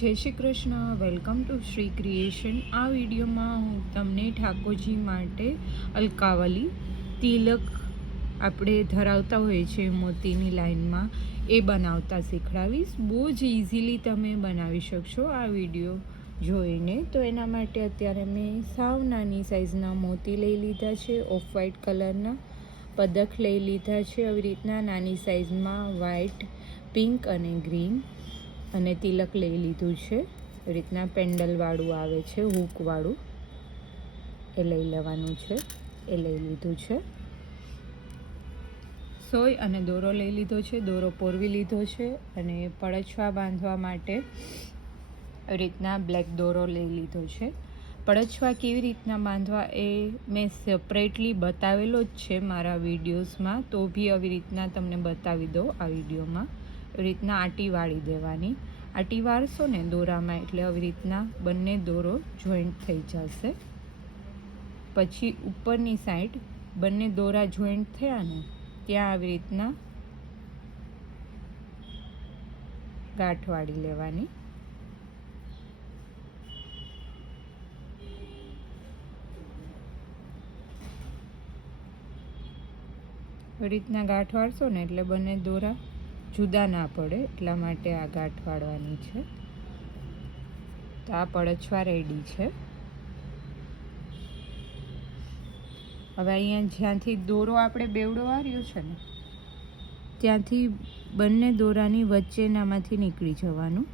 જય Shri Krishna. Welcome to Shri creation. આ વિડીયોમાં હું તમને ઠાકોરજી માટે અલકાવલી તિલક આપણે ધરાવતા હોય છે મોતીની લાઈનમાં, એ બનાવતા શીખડાવીશ. બહુ જ ઇઝીલી તમે બનાવી શકશો આ વિડીયો જોઈને. તો એના માટે અત્યારે મેં સાવ નાની સાઇઝના મોતી લઈ લીધા છે, ઓફ વ્હાઇટ કલરના પદક લઈ લીધા છે. આવી રીતના નાની સાઇઝમાં વ્હાઇટ, પિંક અને ગ્રીન અને તિલક લઈ લીધું છે. એ રીતના પેન્ડલવાળું આવે છે, હૂકવાળું, એ લઈ લેવાનું છે. એ લઈ લીધું છે. સોય અને દોરો લઈ લીધો છે, દોરો પોરવી લીધો છે. અને પડછવા બાંધવા માટે એ રીતના બ્લેક દોરો લઈ લીધો છે. પડછવા કેવી રીતના બાંધવા એ મેં સેપરેટલી બતાવેલો જ છે મારા વિડીયોઝમાં, તો બી આવી રીતના તમને બતાવી દો આ વિડીયોમાં. એવી રીતના આંટી વાળી દેવાની. આંટી વાળશો ને દોરામાં એટલે આવી રીતના બંને દોરો જોઈન્ટ થઈ જશે. પછી ઉપરની સાઈડ બંને દોરા જોઈન્ટ થયા ને ત્યાં આવી રીતના ગાંઠ વાળી લેવાની. આવી રીતના ગાંઠ વાળશો ને એટલે બંને દોરા જુદા ના પડે, એટલા માટે આ ગાંઠ વાળવાની છે. તો આ પડછવા રેડી છે. હવે અહીંયા જ્યાંથી દોરો આપણે બેવડો વાળ્યો છે ને ત્યાંથી બંને દોરાની વચ્ચેનામાંથી નીકળી જવાનું.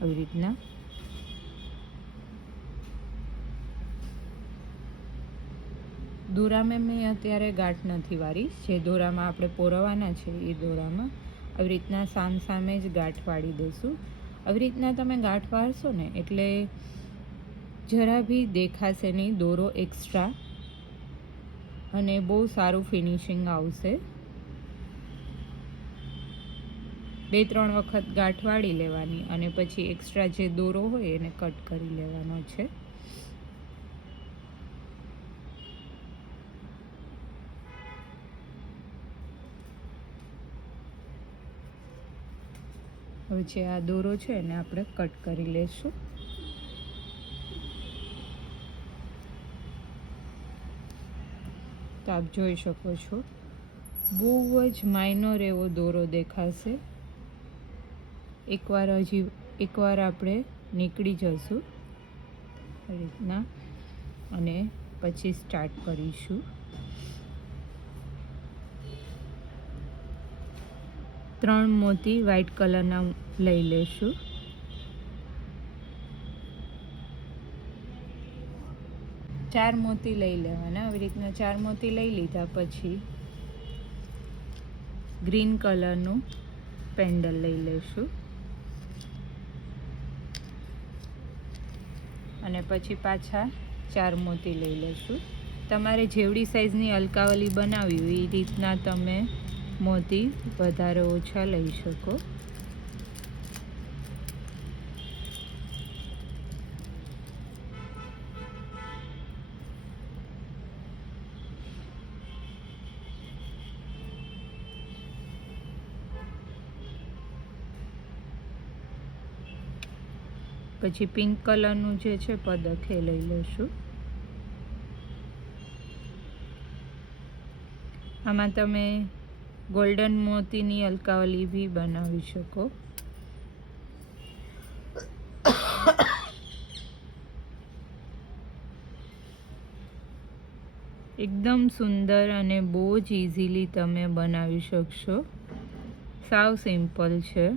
આવી રીતના દોરામાં મેં અત્યારે ગાંઠ નથી વાળી. જે દોરામાં આપણે પોરવવાના છે એ દોરામાં આવી રીતના સામે જ ગાંઠ વાળી દઈશું. આવી રીતના તમે ગાંઠ વાળશો ને એટલે જરા બી દેખાશે નહીં દોરો એક્સ્ટ્રા, અને બહુ સારું ફિનિશિંગ આવશે. 2-3 વખત ગાંઠ વાળી લેવાની અને પછી એક્સ્ટ્રા જે દોરો હોય એને કટ કરી લેવાનો છે. હવે જે આ દોરો છે એને આપણે કટ કરી લઈશું. તો આપ જોઈ શકો છો બહુ જ માઇનોર એવો દોરો દેખાશે. એકવાર આપણે નીકળી જશું આ રીતના અને પછી સ્ટાર્ટ કરીશું. ત્રણ મોતી વ્હાઇટ કલરના લઈ લેશું. ચાર મોતી લઈ લેવાના. આવી રીતના 4 મોતી લઈ લીધા પછી ગ્રીન કલરનું પેન્ડલ લઈ લેશું. અને પછી પાછા 4 મોતી લઈ લેશું. તમારે જેવડી સાઇઝની અલકાવલી બનાવવી હોય એ રીતના તમે મોતી વધારે ઓછા લઈ શકો. પછી પિંક કલરનું જે છે પદક એ લઈ લઈશું. આમાં તમે ગોલ્ડન મોતીની અલકાવલી બી બનાવી શકો. એકદમ સુંદર અને બહુ જ ઇઝીલી તમે બનાવી શકશો. સાવ સિમ્પલ છે.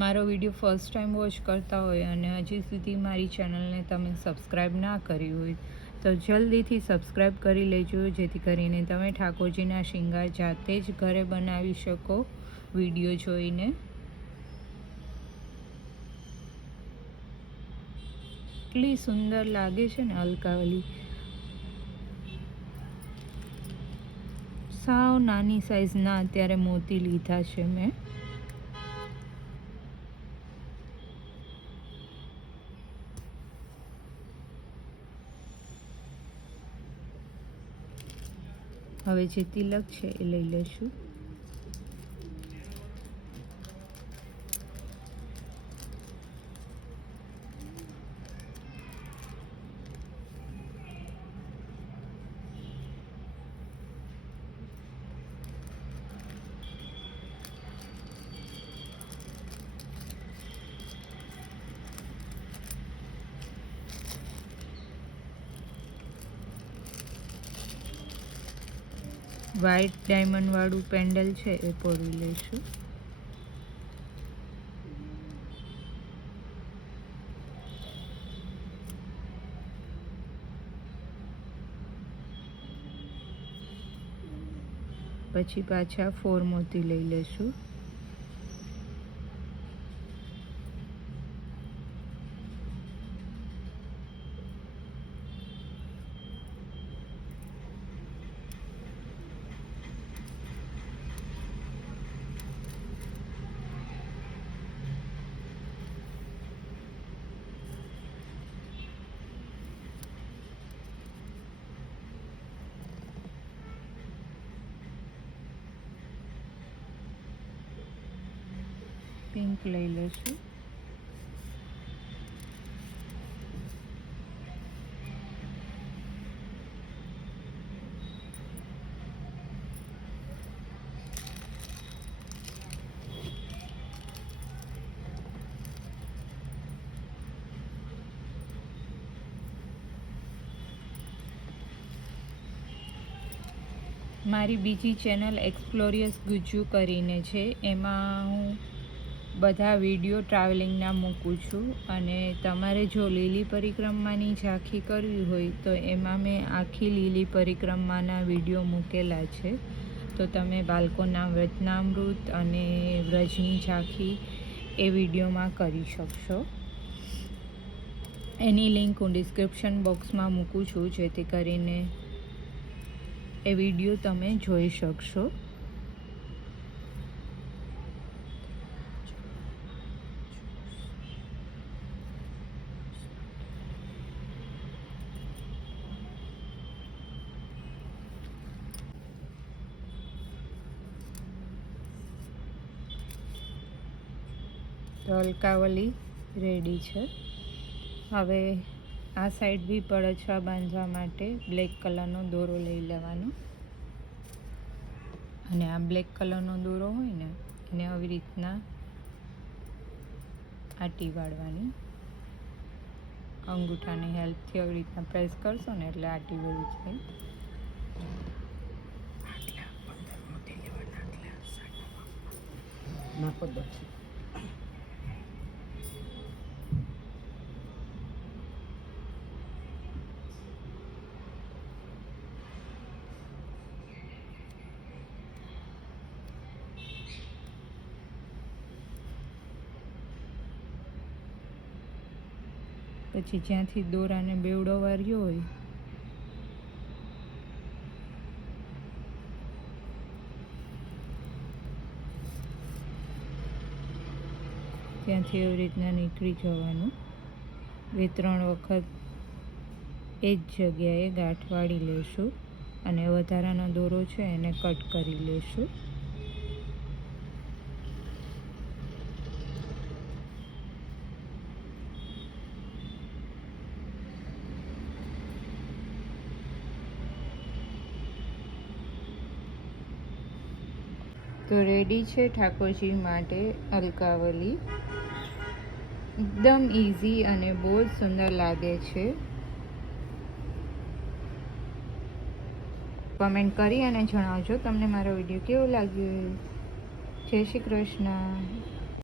મારો વિડીયો ફર્સ્ટ ટાઈમ વોચ કરતા હોય અને હજી સુધી મારી ચેનલને તમે સબસ્ક્રાઈબ ના કરી હોય તો જલ્દીથી સબસ્ક્રાઈબ કરી લેજો, જેથી કરીને તમે ઠાકોરજીના શૃંગાર જાતે જ ઘરે બનાવી શકો વિડીયો જોઈને. એટલી સુંદર લાગે છે ને અલકાવલી. સાવ નાની સાઇઝના અત્યારે મોતી લીધા છે મેં. હવે જે તિલક છે એ લઈ લઈશું. વ્હાઈટ ડાયમંડવાળું પેન્ડલ છે એ પોરવી લઈશું. પછી પાછા 4 મોતી લઈ લઈશું. પિંક લઈ લઈશું. મારી બીજી ચેનલ એક્સપ્લોરિયસ ગુજ્જુ કરીને છે, એમાં હું બધા વિડીયો ટ્રાવેલિંગના મૂકું છું. અને તમારે જો લીલી પરિક્રમાની ઝાંખી કરવી હોય તો એમાં મેં આખી લીલી પરિક્રમાના વિડીયો મૂકેલા છે. તો તમે બાળકોના વચનામૃત અને વ્રજની ઝાંખી એ વિડીયોમાં કરી શકશો. એની લિંક હું ડિસ્ક્રિપ્શન બોક્સમાં મૂકું છું, જેથી કરીને એ વિડીયો તમે જોઈ શકશો. તો અલકાવલી રેડી છે. હવે આ સાઈડ બી પડછવા બાંધવા માટે બ્લેક કલરનો દોરો લઈ લેવાનો, અને આ બ્લેક કલરનો દોરો હોય ને એને આવી રીતના આટી વાળવાની. અંગૂઠાની હેલ્પથી આવી રીતના પ્રેસ કરશો ને એટલે આટી વળી જાય. પછી જ્યાંથી દોરાને બેવડો વાર્યો હોય ત્યાંથી એવી રીતના નીકળી જવાનું. 2-3 વખત એ જ જગ્યાએ ગાંઠ વાળી લેશું અને વધારાનો દોરો છે એને કટ કરી લેશું. તો રેડી છે ઠાકોરજી માટે અલકાવલી. એકદમ ઇઝી અને બહુ જ સુંદર લાગે છે. કમેન્ટ કરી અને જણાવજો તમને મારો વિડીયો કેવો લાગ્યો. જય શ્રી કૃષ્ણ.